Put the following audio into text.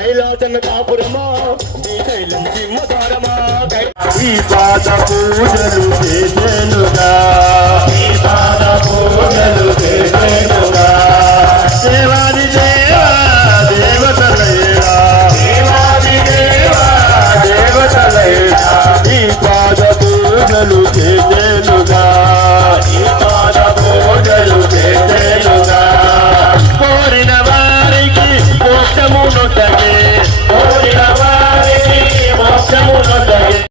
కైలాసన కాపురమా? శ్రీశైలం సింహతారమా ఈ పాద పూజలు చేసేనుగా ఈ పాద పూజలు చేసేనుగా. దేవాది దేవా దేవాది దేవా ఈ పాద పూజలు uno también.